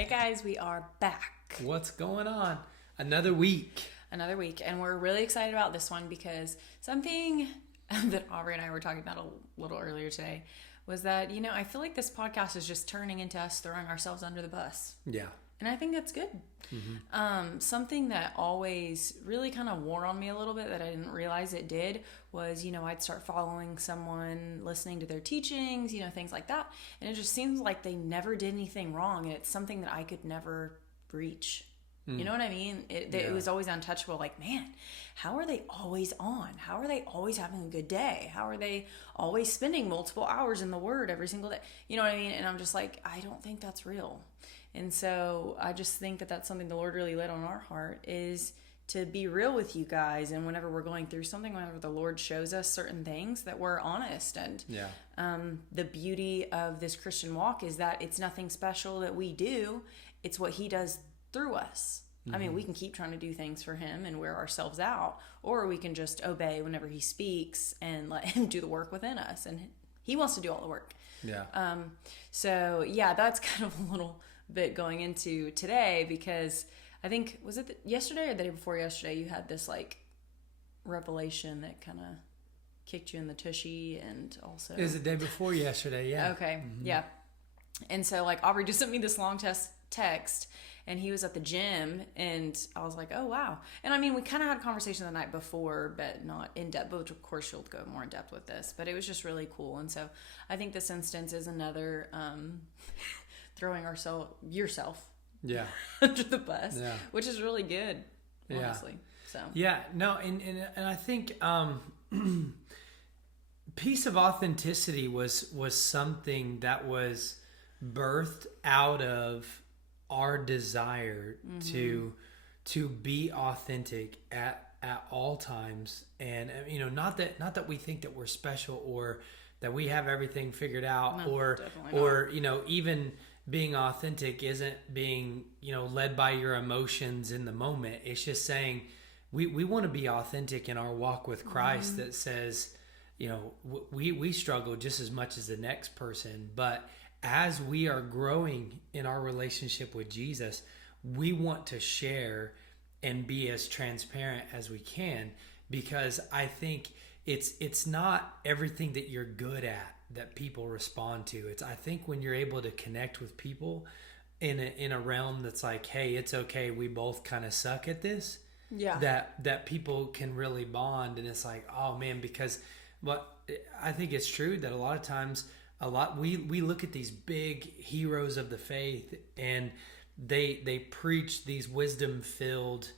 Hey guys, we are back. What's going on? Another week. And we're really excited about this one because something that Aubrey and I were talking about a little earlier today was that, I feel like this podcast is just turning into us throwing ourselves under the bus. Yeah. And I think that's good. Mm-hmm. Something that always really kind of wore on me a little bit that I didn't realize it did was, I'd start following someone, listening to their teachings, things like that. And it just seems like they never did anything wrong. And it's something that I could never reach. You know what I mean? It was always untouchable. Like, man, how are they always on? How are they always having a good day? How are they always spending multiple hours in the Word every single day? You know what I mean? And I'm just like, I don't think that's real. And so I just think that that's something the Lord really laid on our heart is to be real with you guys. And whenever we're going through something, whenever the Lord shows us certain things, that we're honest. And the beauty of this Christian walk is that it's nothing special that we do. It's what He does through us. I mean, we can keep trying to do things for Him and wear ourselves out, or we can just obey whenever He speaks and let Him do the work within us. And He wants to do all the work. Yeah. So that's kind of a little bit going into today because I think, was it yesterday or the day before yesterday, you had this like revelation that kind of kicked you in the tushy and also... It was the day before yesterday, yeah. Okay, yeah. And so like Aubrey just sent me this long text and he was at the gym and I was like, oh, wow. And I mean, we kind of had a conversation the night before, but not in depth, but of course you'll go more in depth with this, but it was just really cool. And so I think this instance is another throwing yourself under the bus, which is really good, honestly. So and I think piece of authenticity was something that was birthed out of our desire to be authentic at all times, and not that we think that we're special or that we have everything figured out, or even being authentic isn't being led by your emotions in the moment. It's just saying we want to be authentic in our walk with Christ, that says we struggle just as much as the next person, but as we are growing in our relationship with Jesus, we want to share and be as transparent as we can, because I think it's not everything that you're good at that people respond to. I think when you're able to connect with people in a realm that's like, hey, it's okay, we both kind of suck at this. Yeah. That people can really bond, and it's like, oh man, because I think it's true that a lot of times we look at these big heroes of the faith and they preach these wisdom filled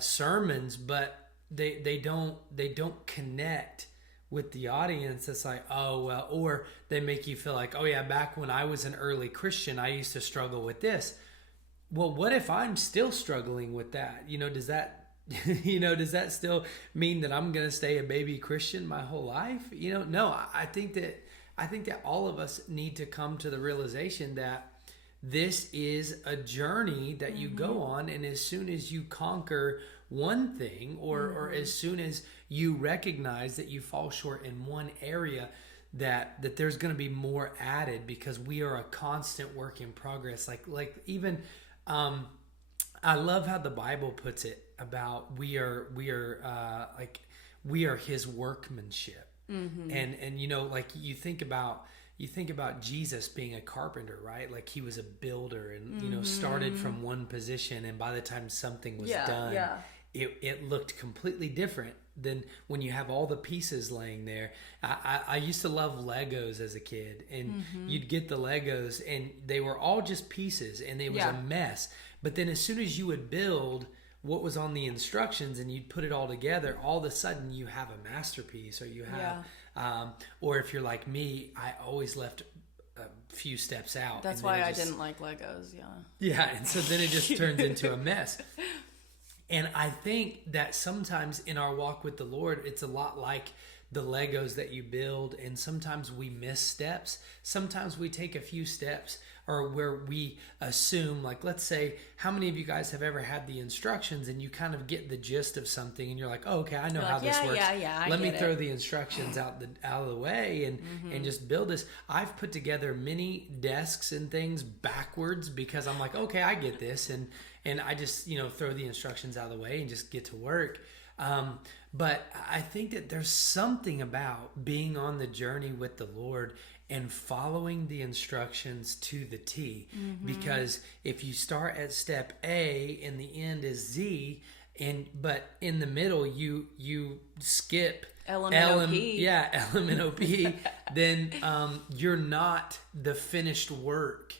sermons, but they don't connect with the audience. It's like, oh well, or they make you feel like, oh yeah, back when I was an early Christian, I used to struggle with this. Well, what if I'm still struggling with that? Does that still mean that I'm going to stay a baby Christian my whole life? No, I think that all of us need to come to the realization that this is a journey that you go on, and as soon as you conquer one thing, or as soon as you recognize that you fall short in one area, that there's going to be more added, because we are a constant work in progress. Like even I love how the Bible puts it about we are His workmanship. And like you think about Jesus being a carpenter, right? Like he was a builder and started from one position, and by the time something was done, it looked completely different than when you have all the pieces laying there. I used to love Legos as a kid, and you'd get the Legos and they were all just pieces and it was a mess. But then as soon as you would build what was on the instructions and you'd put it all together, all of a sudden you have a masterpiece, or you have, or if you're like me, I always left a few steps out. That's why I didn't like Legos. Yeah. And so then it just turns into a mess. And I think that sometimes in our walk with the Lord, it's a lot like the Legos that you build, and sometimes we miss steps. Sometimes we take a few steps, or where we assume, like, let's say, how many of you guys have ever had the instructions and you kind of get the gist of something and you're like, oh, okay, I know how this works. Let me throw the instructions out of the way and just build this. I've put together many desks and things backwards because I'm like, okay, I get this. And I just, throw the instructions out of the way and just get to work. But I think that there's something about being on the journey with the Lord and following the instructions to the T. Because if you start at step A and the end is Z, but in the middle you skip LMNOP, then you're not the finished work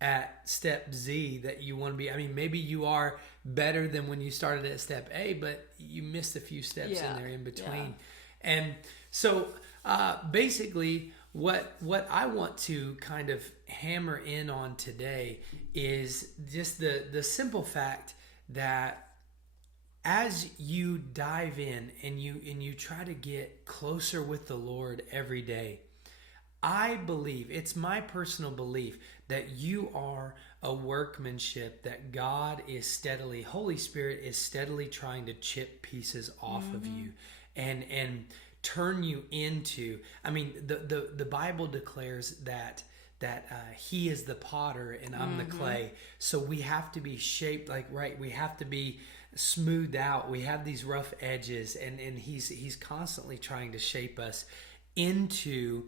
at step Z that you want to be. I mean, maybe you are better than when you started at step A, but you missed a few steps in there in between. And so basically what I want to kind of hammer in on today is just the simple fact that as you dive in and you try to get closer with the Lord every day, I believe, it's my personal belief, that you are a workmanship that God is steadily, Holy Spirit is steadily trying to chip pieces off of you and turn you into, I mean, the Bible declares that he is the potter and I'm the clay. So we have to be shaped we have to be smoothed out. We have these rough edges and he's constantly trying to shape us into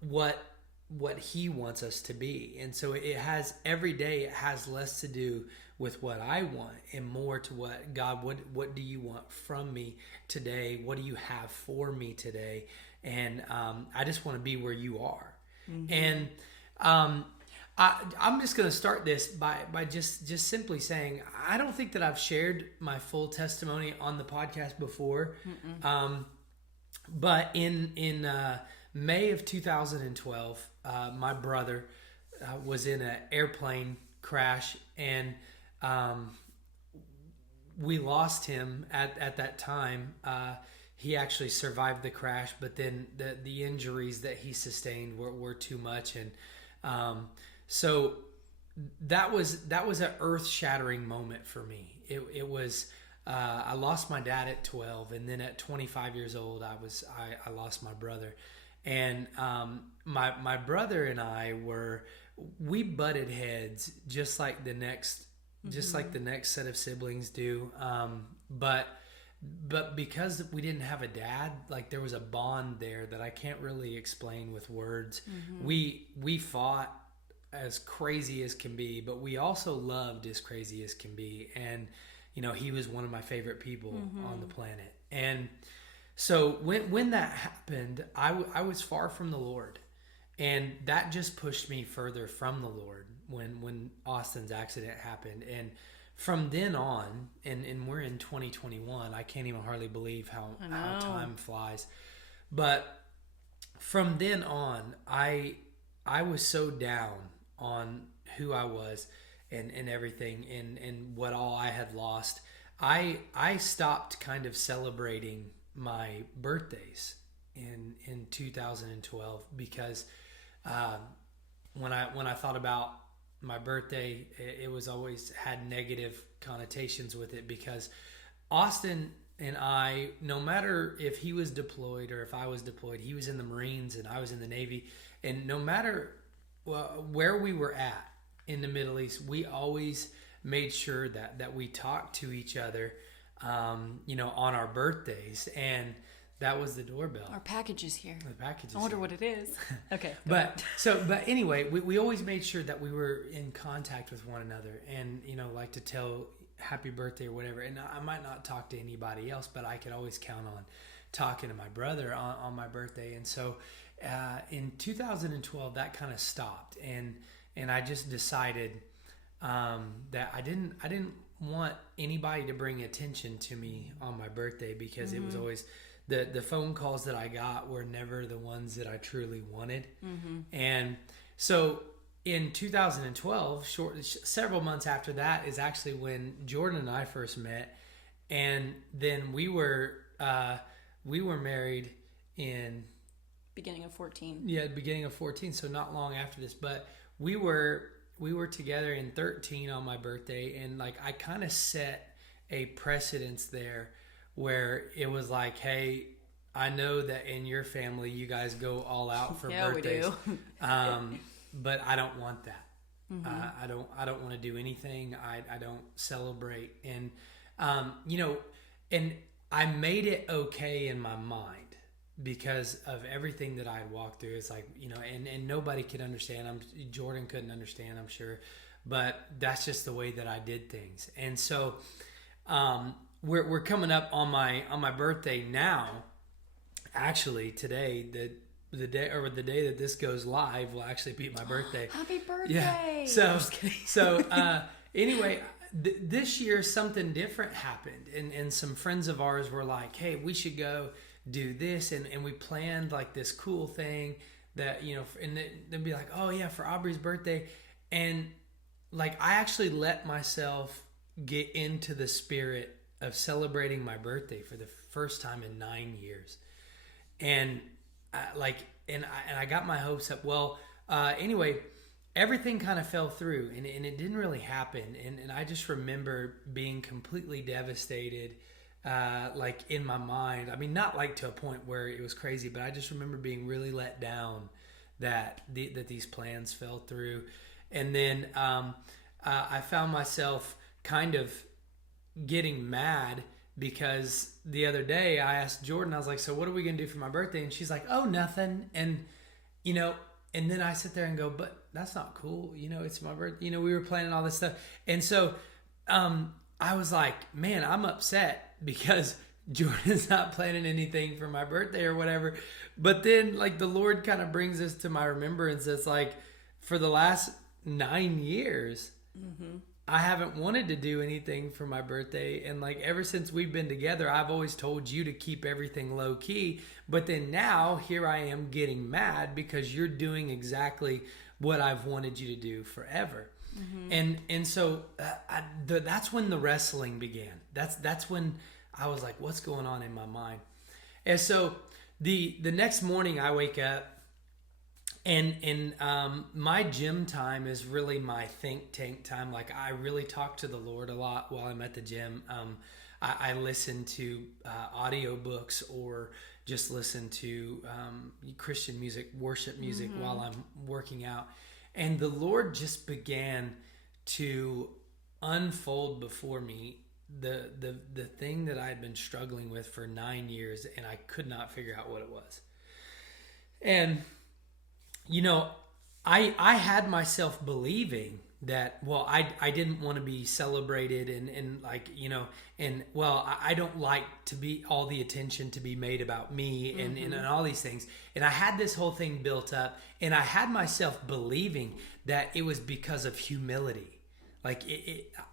what he wants us to be. And so every day it has less to do with what I want and more to what God, what do you want from me today? What do you have for me today? And I just want to be where you are. And I'm just going to start this by just simply saying, I don't think that I've shared my full testimony on the podcast before. But in May of 2012, my brother was in an airplane crash, and we lost him at that time. He actually survived the crash, but then the injuries that he sustained were too much, and so that was an earth-shattering moment for me. It was. I lost my dad at 12, and then at 25 years old, I lost my brother. And my brother and I we butted heads just like the next set of siblings do. But because we didn't have a dad, like there was a bond there that I can't really explain with words. We fought as crazy as can be, but we also loved as crazy as can be. And he was one of my favorite people on the planet. And so when that happened, I was far from the Lord, and that just pushed me further from the Lord when Austin's accident happened. And from then on, and we're in 2021, I can't even hardly believe how time flies. But from then on, I was so down on who I was and everything and what all I had lost. I stopped kind of celebrating my birthdays in 2012 because when I thought about my birthday, it was always had negative connotations with it, because Austin and I, no matter if he was deployed or if I was deployed, he was in the Marines and I was in the Navy, and no matter where we were at in the Middle East, we always made sure that we talked to each other on our birthdays, and that was the doorbell. Our package is here. The package is I wonder here. what it is. Okay. But anyway, we always made sure that we were in contact with one another, and like to tell happy birthday or whatever. And I might not talk to anybody else, but I could always count on talking to my brother on my birthday. And so in 2012, that kind of stopped, and I just decided that I didn't want anybody to bring attention to me on my birthday, because it was always the phone calls that I got were never the ones that I truly wanted. And so in 2012, several months after that is actually when Jordan and I first met. And then we were we were married in beginning of 14. Yeah, beginning of 14, so not long after this. But we were together in 13 on my birthday, and like I kind of set a precedence there where it was like, hey, I know that in your family you guys go all out for birthdays. We do. But I don't want that. Mm-hmm. I don't want to do anything. I don't celebrate, and and I made it okay in my mind because of everything that I had walked through. It's like, and nobody could understand. Jordan couldn't understand, I'm sure, but that's just the way that I did things. And so we're coming up on my birthday now. Actually, today, the day that this goes live will actually be my birthday. Happy birthday! Yeah. So anyway, this year something different happened, and some friends of ours were like, "Hey, we should go do this," and we planned like this cool thing that and they'd be like, "Oh yeah, for Aubrey's birthday," and like I actually let myself get into the spirit of celebrating my birthday for the first time in 9 years, and I got my hopes up. Well, anyway, everything kind of fell through, and it didn't really happen, and I just remember being completely devastated. Like in my mind, I mean, not like to a point where it was crazy, but I just remember being really let down that these plans fell through. And then I found myself kind of getting mad because the other day I asked Jordan, I was like, so what are we gonna do for my birthday? And she's like, oh, nothing. And and then I sit there and go, but that's not cool, it's my birthday, we were planning all this stuff. And so I was like, man, I'm upset because Jordan's not planning anything for my birthday or whatever. But then like the Lord kind of brings us to my remembrance. It's like for the last 9 years, mm-hmm. I haven't wanted to do anything for my birthday. And like ever since we've been together, I've always told you to keep everything low key. But then now here I am getting mad because you're doing exactly what I've wanted you to do forever. Mm-hmm. And so that's when the wrestling began. That's when I was like, what's going on in my mind? And so the next morning I wake up and my gym time is really my think tank time. Like I really talk to the Lord a lot while I'm at the gym. I listen to audio books or just listen to Christian music, worship music mm-hmm. while I'm working out. And the Lord just began to unfold before me the thing that I had been struggling with for 9 years, and I could not figure out what it was. And I had myself believing that, well, I didn't want to be celebrated and like, and well, I don't like to be all the attention to be made about me and, mm-hmm. and all these things. And I had this whole thing built up, and I had myself believing that it was because of humility. Like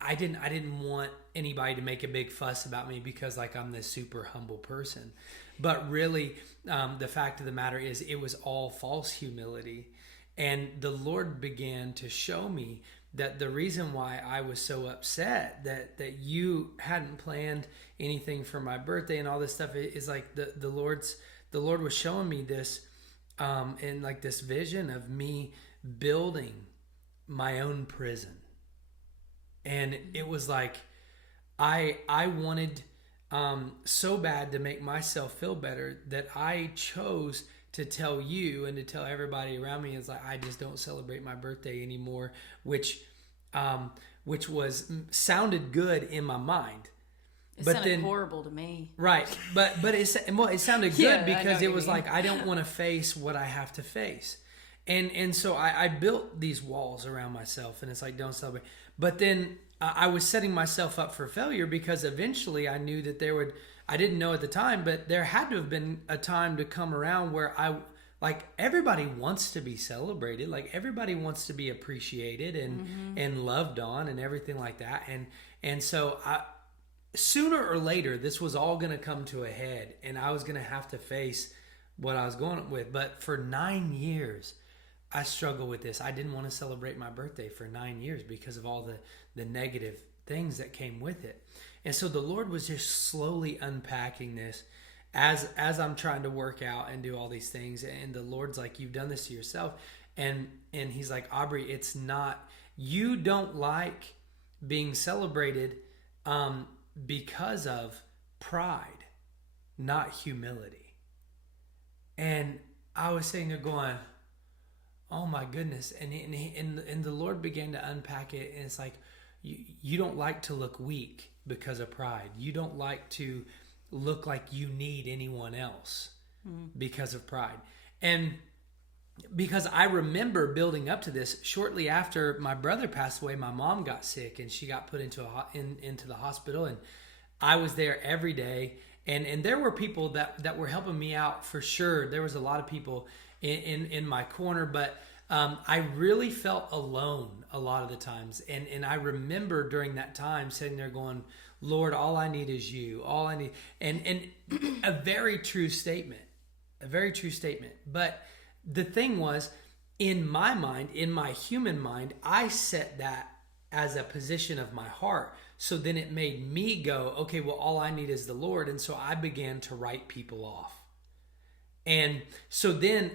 I didn't want anybody to make a big fuss about me because like I'm this super humble person. But really, the fact of the matter is it was all false humility. And the Lord began to show me that the reason why I was so upset that you hadn't planned anything for my birthday and all this stuff is like the Lord was showing me this in like this vision of me building my own prison. And it was like I wanted so bad to make myself feel better that I chose to tell you and to tell everybody around me is like, I just don't celebrate my birthday anymore, which sounded good in my mind. It sounded horrible to me. Right. But it sounded good because it was like, I don't want to face what I have to face. And so I built these walls around myself, and it's like, don't celebrate. But then I was setting myself up for failure because eventually I knew that I didn't know at the time, but there had to have been a time to come around where everybody wants to be celebrated. Like everybody wants to be appreciated and, mm-hmm. and loved on and everything like that. And so sooner or later, this was all going to come to a head, and I was going to have to face what I was going with. But for 9 years, I struggled with this. I didn't want to celebrate my birthday for 9 years because of all the negative things that came with it. And so the Lord was just slowly unpacking this as I'm trying to work out and do all these things, and the Lord's like, you've done this to yourself. And he's like, Aubrey, it's not, you don't like being celebrated because of pride, not humility. And I was sitting there going, oh my goodness. And the Lord began to unpack it. And it's like, you don't like to look weak because of pride. You don't like to look like you need anyone else because of pride. And because I remember building up to this, shortly after my brother passed away, my mom got sick and she got put into the hospital, and I was there every day. And there were people that were helping me out for sure. There was a lot of people in my corner, but I really felt alone a lot of the times. And I remember during that time sitting there going, Lord, all I need is you. All I need, and a very true statement, But the thing was, in my mind, in my human mind, I set that as a position of my heart. So then it made me go, okay, well, all I need is the Lord. And so I began to write people off. And so then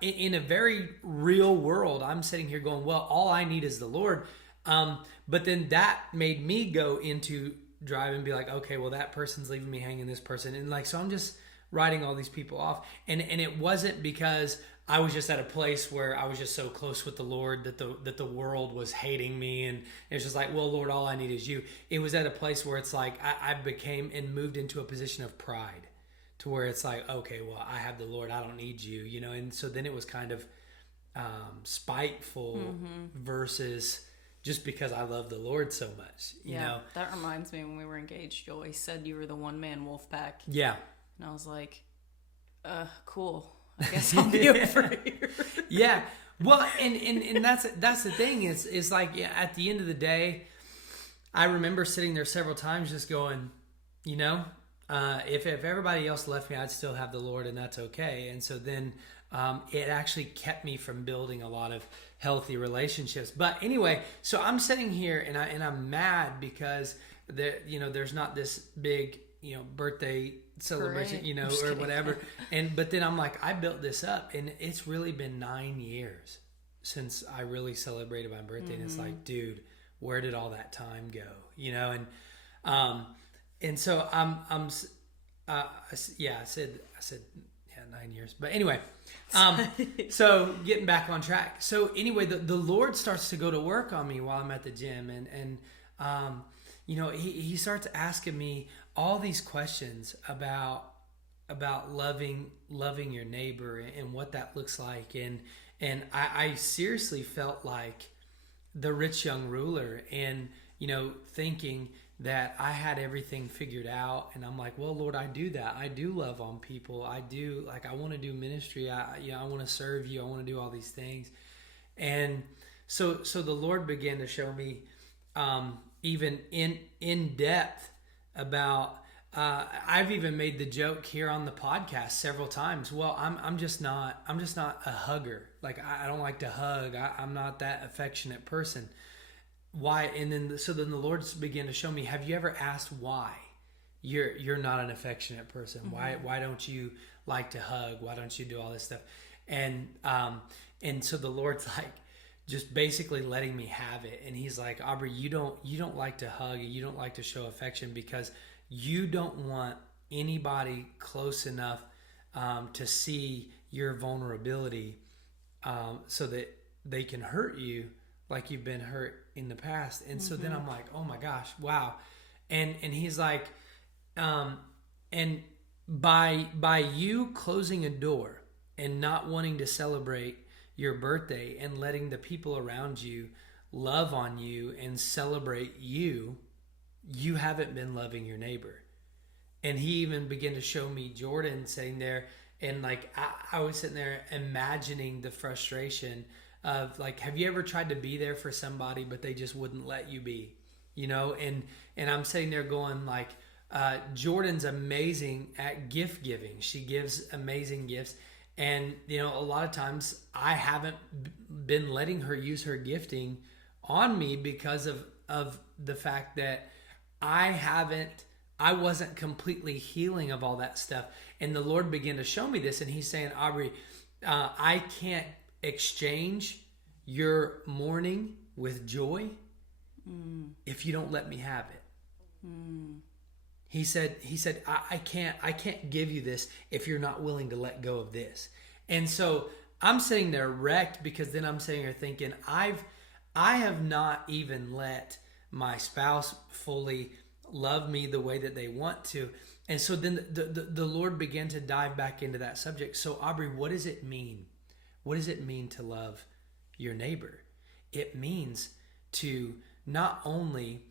in a very real world, I'm sitting here going, well, all I need is the Lord. But then that made me go into drive and be like, okay, well, that person's leaving me hanging, this person. And like, so I'm just writing all these people off. And it wasn't because I was just at a place where I was just so close with the Lord that the world was hating me. And it's just like, well, Lord, all I need is you. It was at a place where it's like, I became and moved into a position of pride, to where it's like, okay, well, I have the Lord, I don't need you, you know? And so then it was kind of spiteful versus just because I love the Lord so much, you know? That reminds me, when we were engaged, you always said you were the one-man wolf pack. Yeah. And I was like, cool. I guess I'll be over here. Yeah. Well, and that's the thing is like, yeah, at the end of the day, I remember sitting there several times just going, you know, if everybody else left me, I'd still have the Lord, and that's okay. And so then it actually kept me from building a lot of healthy relationships. But anyway, so I'm sitting here and I'm mad because there's not this big, birthday celebration, Parade. or whatever. But then I'm like, I built this up, and it's really been 9 years since I really celebrated my birthday. And it's like, dude, where did all that time go? And so I said 9 years. But anyway, so getting back on track. So anyway, the Lord starts to go to work on me while I'm at the gym, and he starts asking me all these questions about loving your neighbor and what that looks like, and I seriously felt like the rich young ruler, and thinking that I had everything figured out. And I'm like, well, Lord, I do that. I do love on people. I do, like, I want to do ministry. I want to serve you. I want to do all these things. And so the Lord began to show me, even in depth about, I've even made the joke here on the podcast several times. Well, I'm just not a hugger. Like, I don't like to hug. I'm not that affectionate person. Why? And then the Lord began to show me, have you ever asked why you're not an affectionate person? Mm-hmm. Why don't you like to hug? Why don't you do all this stuff? And so the Lord's like, just basically letting me have it. And he's like, Aubrey, you don't like to hug, you don't like to show affection because you don't want anybody close enough to see your vulnerability, so that they can hurt you like you've been hurt in the past. And so then I'm like, oh my gosh, wow. And he's like, and by you closing a door and not wanting to celebrate your birthday and letting the people around you love on you and celebrate you haven't been loving your neighbor. And he even began to show me Jordan sitting there, and like I was sitting there imagining the frustration of, like, have you ever tried to be there for somebody but they just wouldn't let you be, and I'm sitting there going, like, Jordan's amazing at gift giving. She gives amazing gifts, and a lot of times I haven't been letting her use her gifting on me because of the fact that I I wasn't completely healing of all that stuff. And the Lord began to show me this, and he's saying, Aubrey, I can't exchange your mourning with joy if you don't let me have it. He said, I can't give you this if you're not willing to let go of this. And so I'm sitting there wrecked, because then I'm sitting there thinking, I have not even let my spouse fully love me the way that they want to. And so then the Lord began to dive back into that subject. So Aubrey, what does it mean? What does it mean to love your neighbor? It means to not only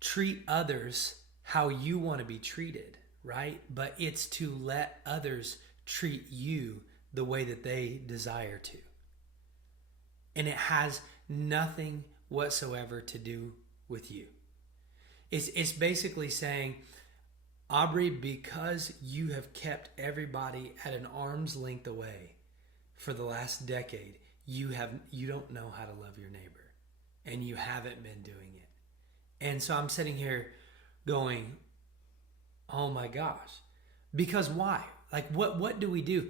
treat others how you want to be treated, right? But it's to let others treat you the way that they desire to. And it has nothing whatsoever to do with you. It's basically saying, Aubrey, because you have kept everybody at an arm's length away for the last decade, you don't know how to love your neighbor, and you haven't been doing it. And so I'm sitting here going, oh my gosh. Because why? Like, what do?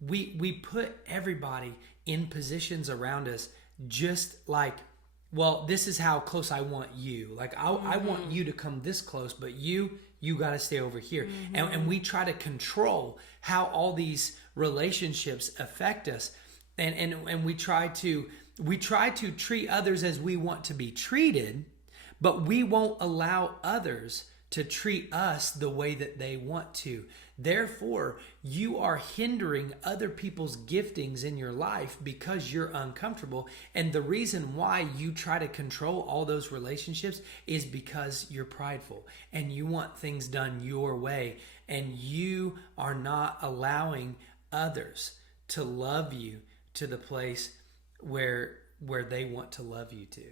We put everybody in positions around us, just like, well, this is how close I want you. Like, I want you to come this close, but you got to stay over here. And we try to control how all these relationships affect us. And we try to treat others as we want to be treated, but we won't allow others to treat us the way that they want to. Therefore, you are hindering other people's giftings in your life because you're uncomfortable. And the reason why you try to control all those relationships is because you're prideful and you want things done your way, and you are not allowing others to love you to the place where they want to love you to.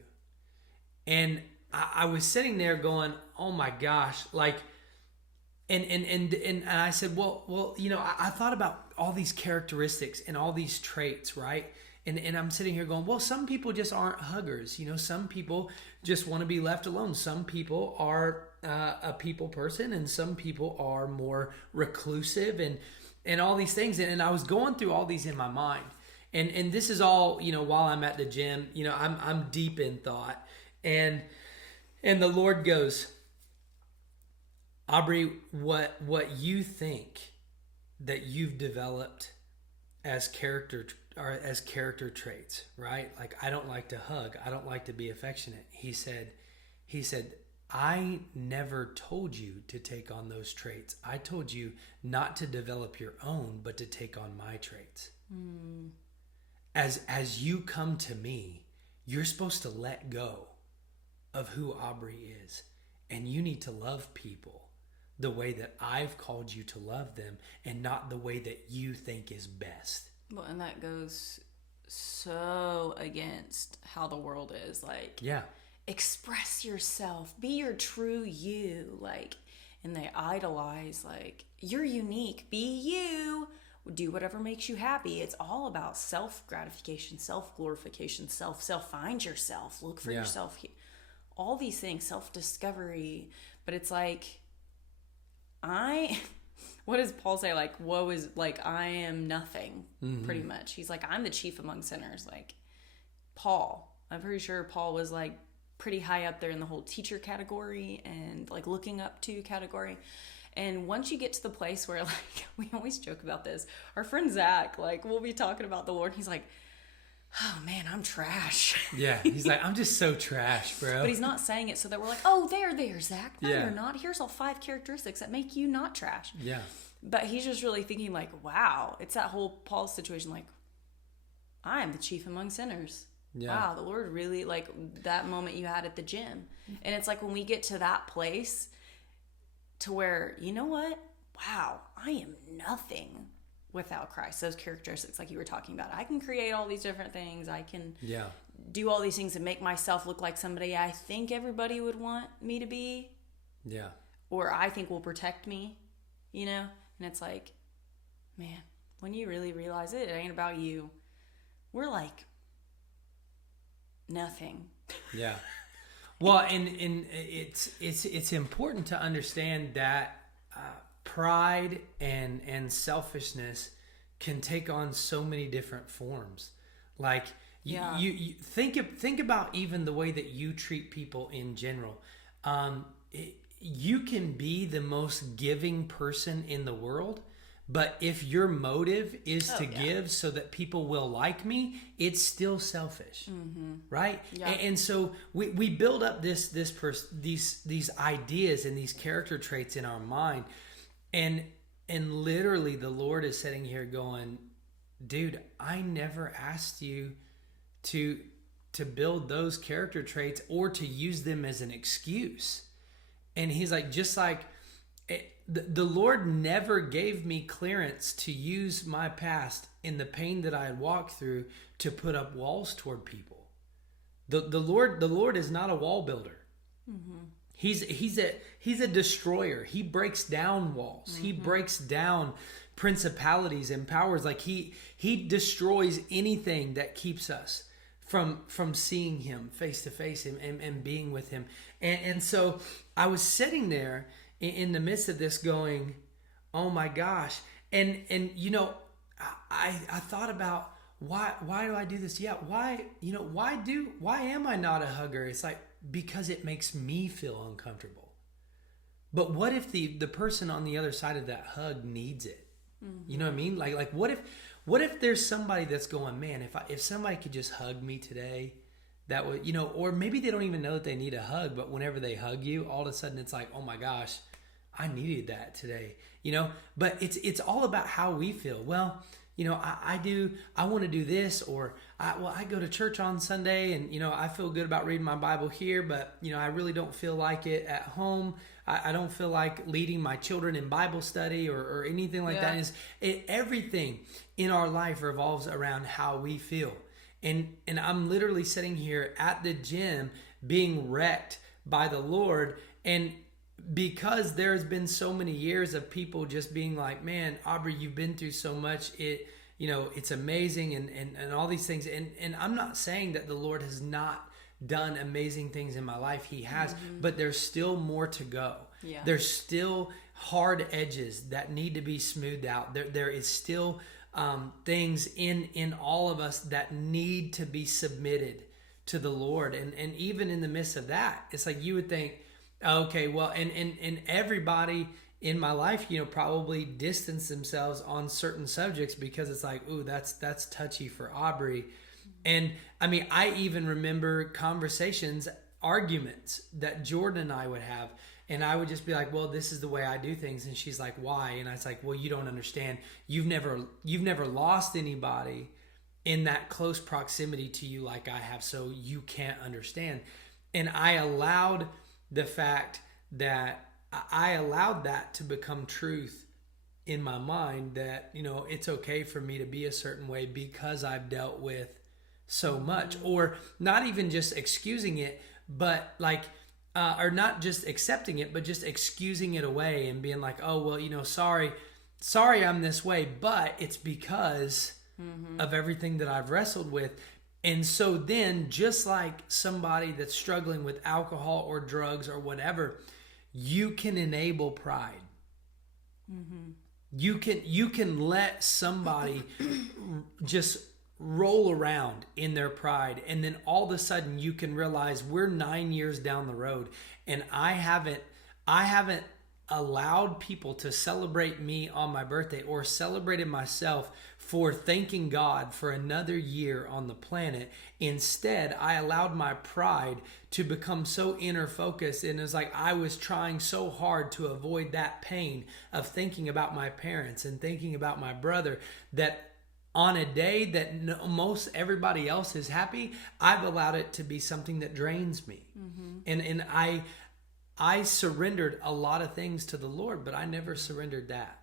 And I was sitting there going, oh my gosh, like, and I said, well, you know, I thought about all these characteristics and all these traits, right? And I'm sitting here going, well, some people just aren't huggers. You know, some people just want to be left alone. Some people are a people person, and some people are more reclusive, and all these things. And I was going through all these in my mind. And this is all, you know, while I'm at the gym, you know, I'm deep in thought. And the Lord goes, Aubrey, what you think that you've developed as character traits, right? Like, I don't like to hug. I don't like to be affectionate. He said, I never told you to take on those traits. I told you not to develop your own, but to take on my traits. As you come to me, you're supposed to let go of who Aubrey is, and you need to love people the way that I've called you to love them, and not the way that you think is best. Well, and that goes so against how the world is. Like, yeah, express yourself, be your true you. Like, and they idolize, like, you're unique, be you, do whatever makes you happy. It's all about self-gratification, self-glorification, find yourself, look for yourself, all these things, self-discovery. But it's like, what does Paul say? Like, woe is, like, I am nothing, pretty much. He's like, I'm the chief among sinners. Like, Paul, I'm pretty sure Paul was, like, pretty high up there in the whole teacher category and, like, looking up to category. And once you get to the place where, like, we always joke about this. Our friend Zach, like, we'll be talking about the Lord. He's like, oh man, I'm trash. Yeah, he's like, I'm just so trash, bro. But he's not saying it so that we're like, oh, there, Zach. No, you're not. Here's all 5 characteristics that make you not trash. Yeah. But he's just really thinking, like, wow. It's that whole Paul situation, like, I am the chief among sinners. Yeah. Wow, the Lord really, like, that moment you had at the gym. And it's like, when we get to that place to where, you know what? Wow, I am nothing without Christ. Those characteristics, like you were talking about, I can create all these different things. I can do all these things and make myself look like somebody I think everybody would want me to be. Yeah. Or I think will protect me, you know? And it's like, man, when you really realize it ain't about you. We're like nothing. Yeah. Well, and it's important to understand that pride and selfishness can take on so many different forms. Like you think about even the way that you treat people in general. You can be the most giving person in the world, but if your motive is to give so that people will like me, it's still selfish, right? Yeah. And so we build up these ideas and these character traits in our mind, and literally the Lord is sitting here going, dude, I never asked you to build those character traits or to use them as an excuse. And he's like, just like the Lord never gave me clearance to use my past and the pain that I had walked through to put up walls toward people. The Lord is not a wall builder. Mm-hmm. He's a destroyer. He breaks down walls. Mm-hmm. He breaks down principalities and powers. Like he destroys anything that keeps us from seeing him face to face and being with him. And so I was sitting there in the midst of this going, oh my gosh. And you know, I thought about why do I do this? Yeah, why am I not a hugger? It's like, because it makes me feel uncomfortable. But what if the person on the other side of that hug needs it? Mm-hmm. You know what I mean? Like what if there's somebody that's going, man, if somebody could just hug me today, that would, you know, or maybe they don't even know that they need a hug, but whenever they hug you, all of a sudden it's like, oh my gosh, I needed that today, you know. But it's all about how we feel. Well, you know, I want to do this, or I go to church on Sunday, and you know, I feel good about reading my Bible here, but you know, I really don't feel like it at home. I don't feel like leading my children in Bible study or anything like that. Everything in our life revolves around how we feel. And I'm literally sitting here at the gym being wrecked by the Lord, and because there's been so many years of people just being like, man, Aubrey, you've been through so much, it's amazing and all these things. And I'm not saying that the Lord has not done amazing things in my life. He has, but there's still more to go. Yeah. There's still hard edges that need to be smoothed out. There is still things in all of us that need to be submitted to the Lord. And even in the midst of that, it's like you would think, okay, well, and everybody in my life, you know, probably distance themselves on certain subjects because it's like, ooh, that's touchy for Aubrey. And I mean, I even remember conversations, arguments that Jordan and I would have, and I would just be like, well, this is the way I do things. And she's like, why? And I was like, well, you don't understand. You've never lost anybody in that close proximity to you like I have, so you can't understand. And I allowed the fact that that to become truth in my mind, that, you know, it's okay for me to be a certain way because I've dealt with so much, or not even just excusing it, but like, or not just accepting it, but just excusing it away and being like, oh, well, you know, sorry I'm this way, but it's because of everything that I've wrestled with. And so then, just like somebody that's struggling with alcohol or drugs or whatever, you can enable pride. Mm-hmm. You can let somebody just roll around in their pride, and then all of a sudden you can realize we're 9 years down the road, and I haven't allowed people to celebrate me on my birthday or celebrated myself for thanking God for another year on the planet. Instead, I allowed my pride to become so inner focused, and it was like I was trying so hard to avoid that pain of thinking about my parents and thinking about my brother, that on a day that most everybody else is happy, I've allowed it to be something that drains me. Mm-hmm. And I surrendered a lot of things to the Lord, but I never surrendered that.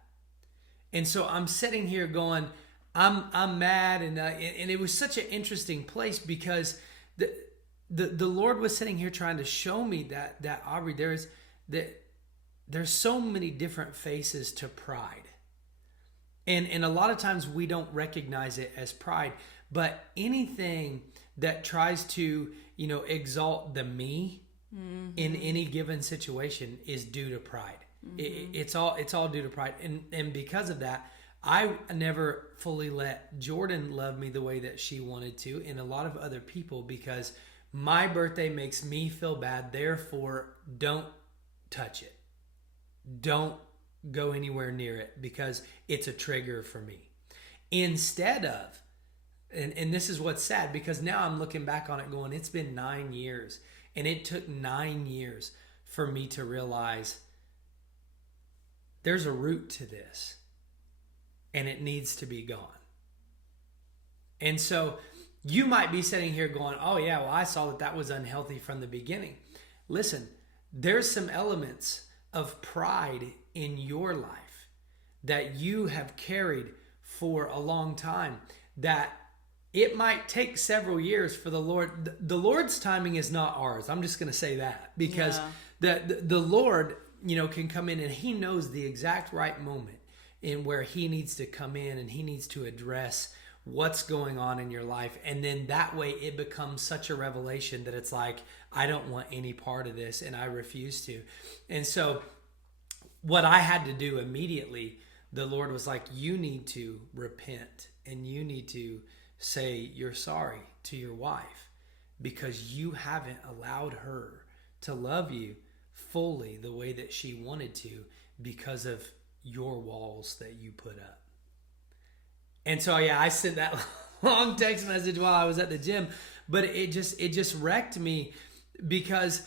And so I'm sitting here going, I'm mad, and it was such an interesting place because the Lord was sitting here trying to show me that Aubrey, there's so many different faces to pride. And a lot of times we don't recognize it as pride, but anything that tries to, you know, exalt the me in any given situation is due to pride. It's all due to pride. And because of that, I never fully let Jordan love me the way that she wanted to, and a lot of other people, because my birthday makes me feel bad. Therefore, don't touch it. Don't go anywhere near it because it's a trigger for me. Instead of, and this is what's sad, because now I'm looking back on it going, it's been 9 years, and it took 9 years for me to realize there's a root to this and it needs to be gone. And so you might be sitting here going, oh yeah, well, I saw that was unhealthy from the beginning. Listen, there's some elements of pride in your life that you have carried for a long time, that it might take several years for the Lord. The Lord's timing is not ours. I'm just going to say that, because the Lord, can come in and he knows the exact right moment in where he needs to come in and he needs to address what's going on in your life. And then that way it becomes such a revelation that it's like, I don't want any part of this and I refuse to. And so what I had to do immediately, the Lord was like, you need to repent and you need to say you're sorry to your wife because you haven't allowed her to love you fully the way that she wanted to because of your walls that you put up. And so, yeah, I sent that long text message while I was at the gym, but it just wrecked me because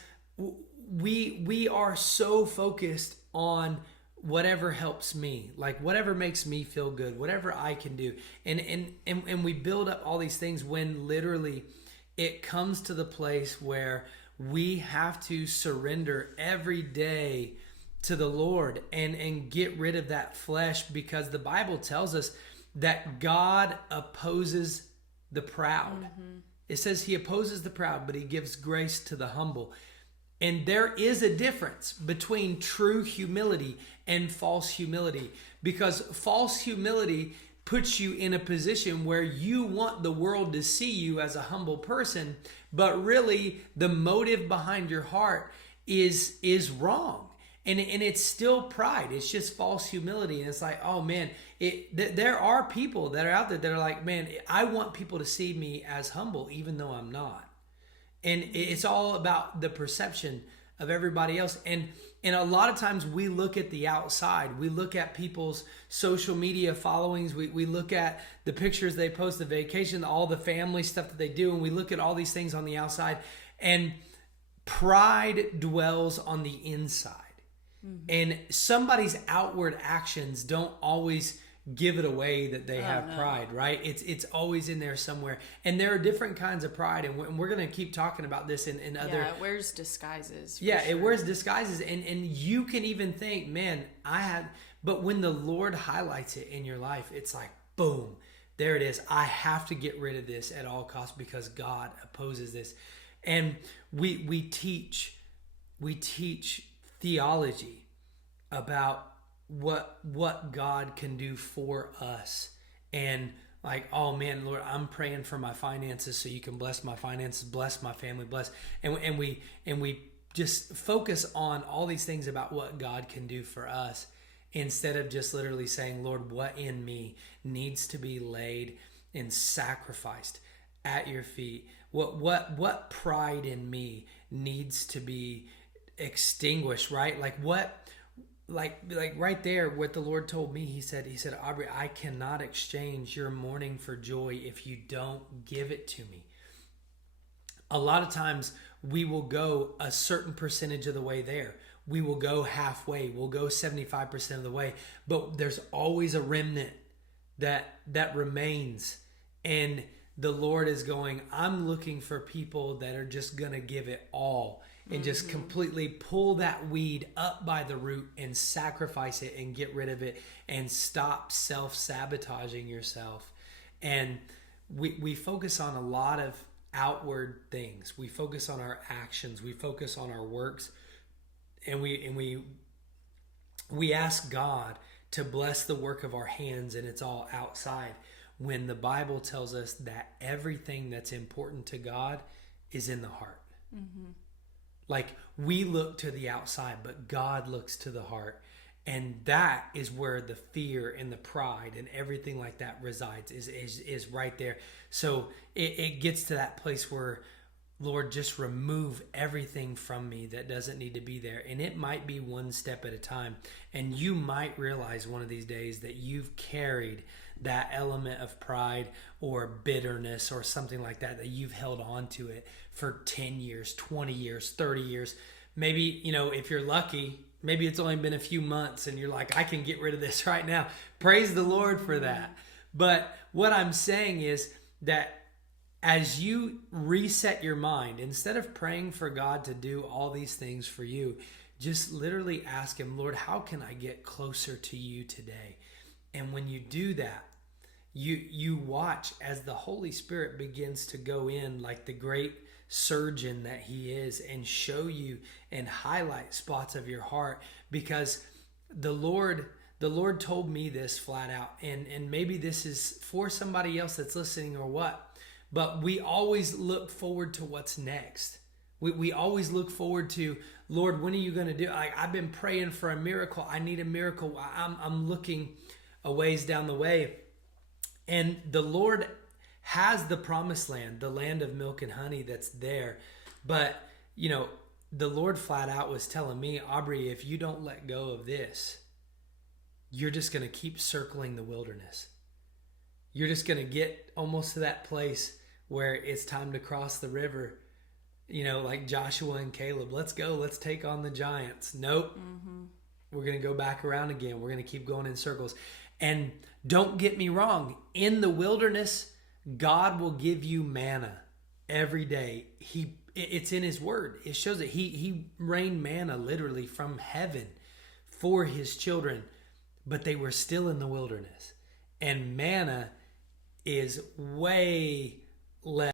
we are so focused on whatever helps me, like whatever makes me feel good, whatever I can do. And we build up all these things when literally it comes to the place where we have to surrender every day to the Lord and get rid of that flesh, because the Bible tells us that God opposes the proud. It says he opposes the proud, but he gives grace to the humble. And there is a difference between true humility and false humility, because false humility puts you in a position where you want the world to see you as a humble person, but really the motive behind your heart is wrong. And it's still pride. It's just false humility. And it's like, oh man, there are people that are out there that are like, man, I want people to see me as humble, even though I'm not. And it's all about the perception of everybody else. And a lot of times we look at the outside. We look at people's social media followings. We look at the pictures they post, the vacation, all the family stuff that they do. And we look at all these things on the outside. And pride dwells on the inside. And somebody's outward actions don't always give it away that they have pride, right? It's always in there somewhere. And there are different kinds of pride, and we're going to keep talking about this in other... Yeah, it wears disguises. It wears disguises. And you can even think, man, but when the Lord highlights it in your life, it's like, boom, there it is. I have to get rid of this at all costs because God opposes this. And we teach theology about what God can do for us, and like, oh man, Lord, I'm praying for my finances so you can bless my finances, bless my family, bless, and we just focus on all these things about what God can do for us, instead of just literally saying, Lord, what in me needs to be laid and sacrificed at your feet? What pride in me needs to be extinguished, right? Like right there, what the Lord told me, he said, Aubrey, I cannot exchange your mourning for joy if you don't give it to me. A lot of times we will go a certain percentage of the way there. We will go halfway. We'll go 75% of the way, but there's always a remnant that remains. And the Lord is going, I'm looking for people that are just going to give it all and just completely pull that weed up by the root and sacrifice it and get rid of it and stop self-sabotaging yourself. And we focus on a lot of outward things. We focus on our actions. We focus on our works. And we ask God to bless the work of our hands, and it's all outside, when the Bible tells us that everything that's important to God is in the heart. Like, we look to the outside, but God looks to the heart. And that is where the fear and the pride and everything like that resides, is right there. So it gets to that place where, Lord, just remove everything from me that doesn't need to be there. And it might be one step at a time. And you might realize one of these days that you've carried that element of pride or bitterness or something like that, that you've held on to it for 10 years, 20 years, 30 years. Maybe, if you're lucky, maybe it's only been a few months and you're like, I can get rid of this right now. Praise the Lord for that. But what I'm saying is that as you reset your mind, instead of praying for God to do all these things for you, just literally ask him, Lord, how can I get closer to you today? And when you do that, you watch as the Holy Spirit begins to go in like the great surgeon that he is and show you and highlight spots of your heart, because the Lord told me this flat out, and maybe this is for somebody else that's listening or what, but we always look forward to what's next. We always look forward to, Lord, when are you going to do? I've been praying for a miracle. I need a miracle. I'm looking a ways down the way. And the Lord has the promised land, the land of milk and honey that's there. But, the Lord flat out was telling me, Aubrey, if you don't let go of this, you're just going to keep circling the wilderness. You're just going to get almost to that place where it's time to cross the river, like Joshua and Caleb. Let's go. Let's take on the giants. Nope. Mm-hmm. We're going to go back around again. We're going to keep going in circles. And don't get me wrong. In the wilderness, God will give you manna every day. It's in his word. It shows that he rained manna literally from heaven for his children, but they were still in the wilderness. And manna is way less